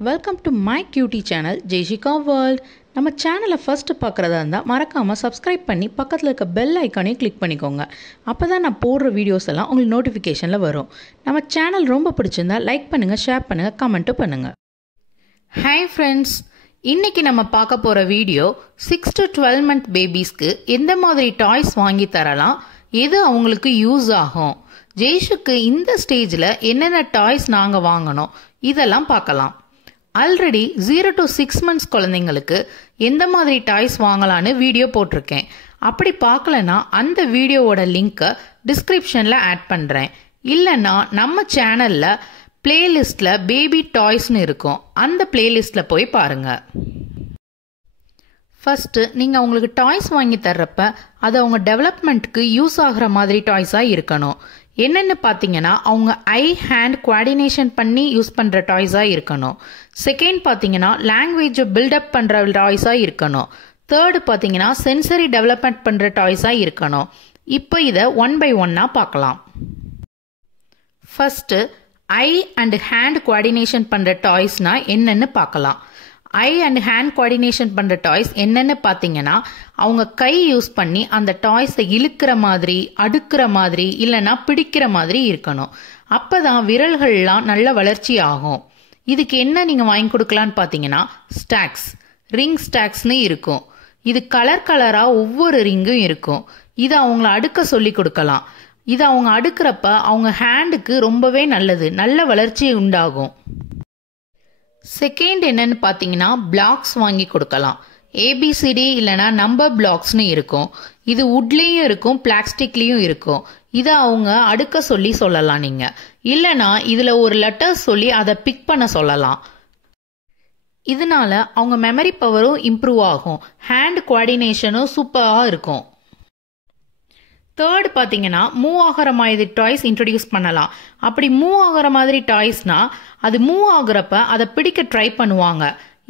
Welcome to my cutie channel Jaishika world. நம்ம சேனலை first பார்க்குறதா இருந்தால் மறக்காமல் சப்ஸ்கிரைப் பண்ணி பக்கத்தில் இருக்க பெல் ஐக்கானையும் கிளிக் பண்ணிக்கோங்க. அப்போ தான் நான் போடுற வீடியோஸ் எல்லாம் உங்களுக்கு நோட்டிஃபிகேஷனில் வரும். நம்ம சேனல் ரொம்ப பிடிச்சிருந்தா லைக் பண்ணுங்கள், ஷேர் பண்ணுங்கள், கமெண்ட்டும் பண்ணுங்கள். ஹாய் ஃப்ரெண்ட்ஸ், இன்றைக்கி நம்ம பார்க்க போகிற வீடியோ 6 to 12 month பேபிஸ்க்கு எந்த மாதிரி டாய்ஸ் வாங்கி தரலாம், எது அவங்களுக்கு யூஸ் ஆகும், ஜெய்ஷுக்கு இந்த ஸ்டேஜில் என்னென்ன டாய்ஸ் நாங்கள் வாங்கணும், இதெல்லாம் பார்க்கலாம். ஆல்ரெடி 0 to 6 months குழந்தைங்களுக்கு எந்த மாதிரி டாய்ஸ் வாங்கலான்னு வீடியோ போட்டிருக்கேன். அப்படி பார்க்கலன்னா அந்த வீடியோவோட லிங்க்கை டிஸ்கிரிப்ஷனில் ஆட் பண்ணுறேன். இல்லைன்னா நம்ம சேனலில் பிளேலிஸ்டில் பேபி டாய்ஸ்னு இருக்கும், அந்த பிளேலிஸ்டில் போய் பாருங்கள். ஃபஸ்ட்டு நீங்கள் அவங்களுக்கு டாய்ஸ் வாங்கி தர்றப்ப அது அவங்க டெவலப்மெண்ட்டுக்கு யூஸ் ஆகிற மாதிரி டாய்ஸாக இருக்கணும். என்னென்னு பார்த்தீங்கன்னா அவங்க ஐ ஹேண்ட் கோஆர்டினேஷன் பண்ணி யூஸ் பண்ணுற டாய்ஸாக இருக்கணும். செகண்ட் பார்த்தீங்கன்னா லாங்குவேஜை பில்டப் பண்ணுற டாய்ஸாக இருக்கணும். தேர்டு பார்த்தீங்கன்னா சென்சரி டெவலப்மெண்ட் பண்ணுற டாய்ஸாக இருக்கணும். இப்போ இதை 1 by 1 பார்க்கலாம். First I and hand coordination பண்ணுற டாய்ஸ்னால் என்னென்னு பார்க்கலாம். ஐ அண்ட் ஹேண்ட் கோஆர்டினேஷன் பண்ணுற டாய்ஸ் என்னென்னு பார்த்தீங்கன்னா அவங்க கை யூஸ் பண்ணி அந்த டாய்ஸை இழுக்கிற மாதிரி, அடுக்கிற மாதிரி, இல்லைன்னா பிடிக்கிற மாதிரி இருக்கணும். அப்போ தான் விரல்கள்லாம் நல்ல வளர்ச்சி ஆகும். இதுக்கு என்ன நீங்கள் வாங்கி கொடுக்கலான்னு பார்த்தீங்கன்னா ஸ்டாக்ஸ், ரிங் ஸ்டாக்ஸ்னு இருக்கும். இது கலர் கலராக ஒவ்வொரு ரிங்கும் இருக்கும். இதை அவங்கள அடுக்க சொல்லி கொடுக்கலாம். இதை அவங்க அடுக்கிறப்ப அவங்க ஹேண்டுக்கு ரொம்பவே நல்லது, நல்ல வளர்ச்சி உண்டாகும். செகண்ட் என்னன்னு பார்த்தீங்கன்னா பிளாக்ஸ் வாங்கி கொடுக்கலாம். ஏபிசிடி இல்லைனா நம்பர் பிளாக்ஸ்னு இருக்கும். இது வுட்லேயும் இருக்கும், பிளாஸ்டிக்லேயும் இருக்கும். இதை அவங்க அடுக்க சொல்லி சொல்லலாம். நீங்கள் இல்லைனா இதில் ஒரு லெட்டர் சொல்லி அதை பிக் பண்ண சொல்லலாம். இதனால அவங்க மெமரி பவரும் இம்ப்ரூவ் ஆகும், ஹேண்ட் கோஆர்டினேஷனும் சூப்பராக இருக்கும். தேர்ட் பார்த்தீங்கன்னா மூவ் ஆகிற மாதிரி டாய்ஸ் இன்ட்ரடியூஸ் பண்ணலாம். அப்படி மூவ் ஆகிற மாதிரி டாய்ஸ்னா அது மூவ் ஆகுறப்ப அதை பிடிக்க ட்ரை பண்ணுவாங்க.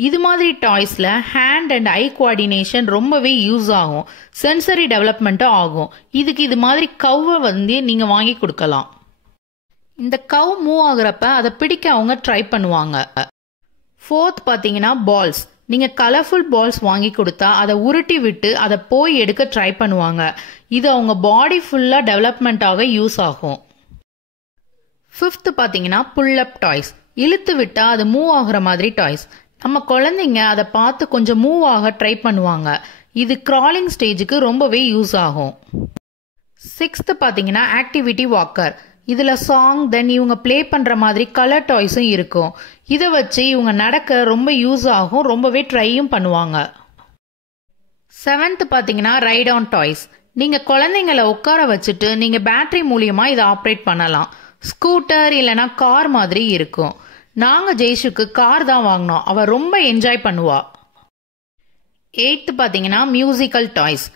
இது மாதிரி டாய்ஸில் ஹேண்ட் அண்ட் ஐ கோஆர்டினேஷன் ரொம்பவே யூஸ் ஆகும், சென்சரி டெவலப்மெண்ட்டும் ஆகும். இதுக்கு இது மாதிரி கவ்வை நீங்கள் வாங்கி கொடுக்கலாம். இந்த கவ் மூவ் ஆகுறப்ப அதை பிடிக்க அவங்க ட்ரை பண்ணுவாங்க. ஃபோர்த் பார்த்தீங்கன்னா பால்ஸ். நீங்கள் கலர்ஃபுல் பால்ஸ் வாங்கி கொடுத்தா அதை உருட்டி விட்டு அதை போய் எடுக்க ட்ரை பண்ணுவாங்க. இது அவங்க பாடி ஃபுல்லாக டெவலப்மெண்ட்டாக யூஸ் ஆகும். ஃபிஃப்த் பார்த்தீங்கன்னா புல் அப் டாய்ஸ். இழுத்து விட்டால் அது மூவ் ஆகுற மாதிரி டாய்ஸ். நம்ம குழந்தைங்க அதை பார்த்து கொஞ்சம் மூவ் ஆக ட்ரை பண்ணுவாங்க. இது கிராலிங் ஸ்டேஜுக்கு ரொம்பவே யூஸ் ஆகும். சிக்ஸ்த் பார்த்தீங்கன்னா ஆக்டிவிட்டி வாக்கர். இதில் சாங் தென் இவங்க ப்ளே பண்ணுற மாதிரி கலர் டாய்ஸும் இருக்கும். இதை வச்சு இவங்க நடக்க ரொம்ப யூஸ் ஆகும், ரொம்பவே ட்ரையும் பண்ணுவாங்க. செவன்த் பார்த்தீங்கன்னா ரைட் ஆன் டாய்ஸ். நீங்கள் குழந்தைங்களை உட்கார வச்சுட்டு நீங்கள் பேட்டரி மூலியமாக இதை ஆப்ரேட் பண்ணலாம். ஸ்கூட்டர் இல்லைனா கார் மாதிரி இருக்கும். நாங்கள் ஜெய்ஷுக்கு கார் தான் வாங்கினோம், அவள் ரொம்ப என்ஜாய் பண்ணுவா. எயித்து பார்த்தீங்கன்னா மியூசிக்கல் டாய்ஸ்.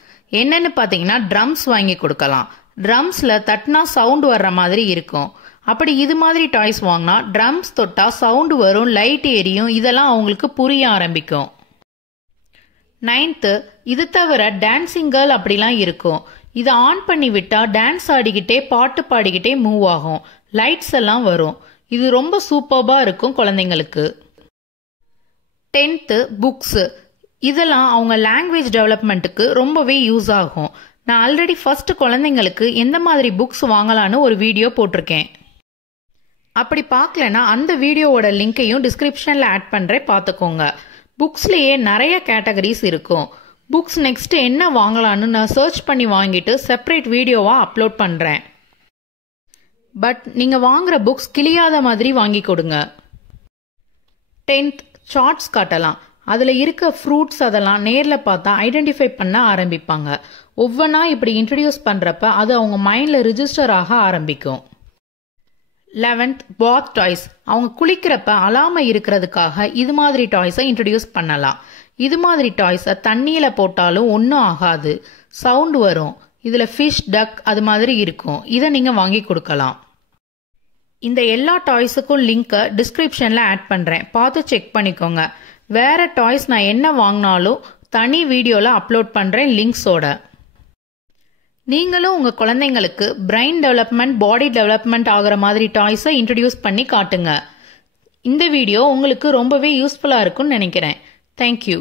என்னென்னு பார்த்தீங்கன்னா ட்ரம்ஸ் வாங்கி கொடுக்கலாம். ட்ரம்ஸில் தட்டினா சவுண்டு வர்ற மாதிரி இருக்கும். அப்படி இது மாதிரி டாய்ஸ் வாங்கினா ட்ரம்ஸ் தொட்டா சவுண்டு வரும், லைட் எரியும், இதெல்லாம் அவங்களுக்கு புரிய ஆரம்பிக்கும். நைன்த்து இது தவிர டான்சிங் கேர்ள் அப்படிலாம் இருக்கும். இதை ஆன் பண்ணி விட்டா டான்ஸ் ஆடிக்கிட்டே பாட்டு பாடிக்கிட்டே மூவ் ஆகும், லைட்ஸ் எல்லாம் வரும். இது ரொம்ப சூப்பர்பாக இருக்கும் குழந்தைங்களுக்கு. 10th books. இதெல்லாம் அவங்க லாங்குவேஜ் டெவலப்மெண்ட்டுக்கு ரொம்பவே யூஸ் ஆகும். நான் ஆல்ரெடி ஃபர்ஸ்ட் குழந்தைங்களுக்கு எந்த மாதிரி புக்ஸ் வாங்கலான்னு ஒரு வீடியோ போட்டிருக்கேன். அப்படி பார்க்கலன்னா அந்த வீடியோவோட லிங்க்கையும் டிஸ்கிரிப்ஷனில் ஆட் பண்ணுறேன், பார்த்துக்கோங்க. புக்ஸ்லேயே நிறைய கேட்டகரிஸ் இருக்கும். புக்ஸ் நெக்ஸ்ட் என்ன வாங்கலான்னு நான் சர்ச் பண்ணி வாங்கிட்டு செப்பரேட் வீடியோவாக அப்லோட் பண்ணுறேன். பட் நீங்கள் வாங்குற புக்ஸ் கிளியாத மாதிரி வாங்கி கொடுங்க. 10th சார்ட்ஸ் காட்டலாம். அதில் இருக்க ஃப்ரூட்ஸ் அதெல்லாம் நேரில் பார்த்தா ஐடென்டிஃபை பண்ண ஆரம்பிப்பாங்க. ஒவ்வொன்றா இப்படி இன்ட்ரடியூஸ் பண்ணுறப்ப அது அவங்க மைண்டில் ரிஜிஸ்டர் ஆக ஆரம்பிக்கும். 11th பாத் டாய்ஸ். அவங்க குளிக்கிறப்ப அலாமல் இருக்கிறதுக்காக இது மாதிரி டாய்ஸை இன்ட்ரடியூஸ் பண்ணலாம். இது மாதிரி டாய்ஸை தண்ணியில் போட்டாலும் ஒன்றும் ஆகாது, சவுண்டு வரும். இதில் ஃபிஷ், டக் அது மாதிரி இருக்கும். இதை நீங்கள் வாங்கி கொடுக்கலாம். இந்த எல்லா டாய்ஸுக்கும் லிங்க்கை டிஸ்கிரிப்ஷனில் ஆட் பண்ணுறேன், பார்த்து செக் பண்ணிக்கோங்க. வேறு டாய்ஸ் நான் என்ன வாங்கினாலும் தனி வீடியோவில் அப்லோட் பண்ணுறேன் லிங்க்ஸோட. நீங்களும் உங்கள் குழந்தைங்களுக்கு பிரெயின் டெவலப்மெண்ட், பாடி டெவலப்மெண்ட் ஆகிற மாதிரி டாய்ஸை இன்ட்ரடியூஸ் பண்ணி காட்டுங்க. இந்த வீடியோ உங்களுக்கு ரொம்பவே யூஸ்ஃபுல்லாக இருக்கும்னு நினைக்கிறேன். தேங்க்யூ.